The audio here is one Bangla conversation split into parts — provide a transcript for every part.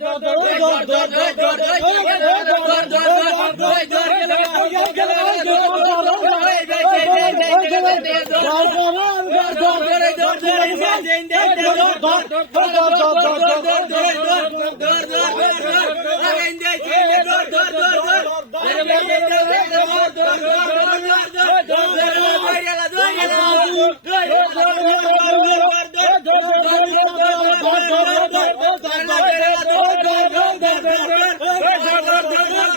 Dor dor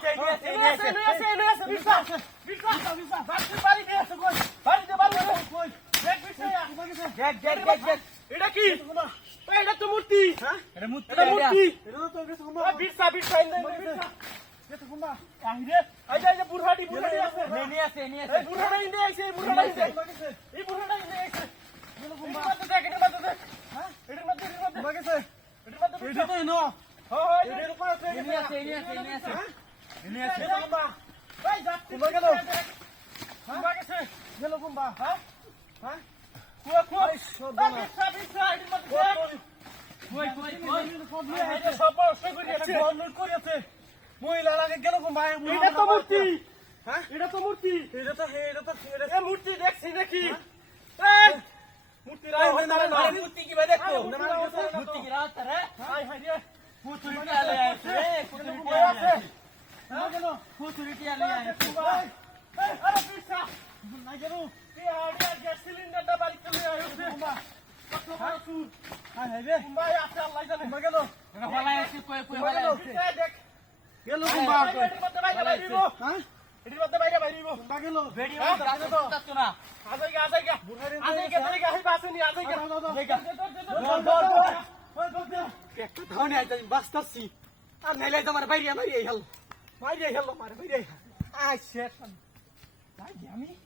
Gracias. এটা কি? এটা তো মূর্তি। এটা মূর্তি। বিরসা বিরসা হ্যাঁ? এটার মধ্যে এটা তো হ্যাঁ হ্যাঁ হ্যাঁ বিরসা বিরসা কই এটা মহিলার আগে গেল কুম্বা এটা তো মূর্তি। হ্যাঁ? এটা তো মূর্তি। এটা তো এটা তো এটা মূর্তি দেখছি নাকি এই! মূর্তি রাই হয় না না। মূর্তি কি ভাই দেখো মূর্তি কি রাত রে হাই হাই রে পুতুরি আলে আছে পুতুরি আছে একটা ধাওনে আইতা বাস্তাছি আর নাইলে তোমার বাইরে মারি আইহাল ભાઈ હેલો મારે ભાઈ આ શેઠ. ભાઈ જામી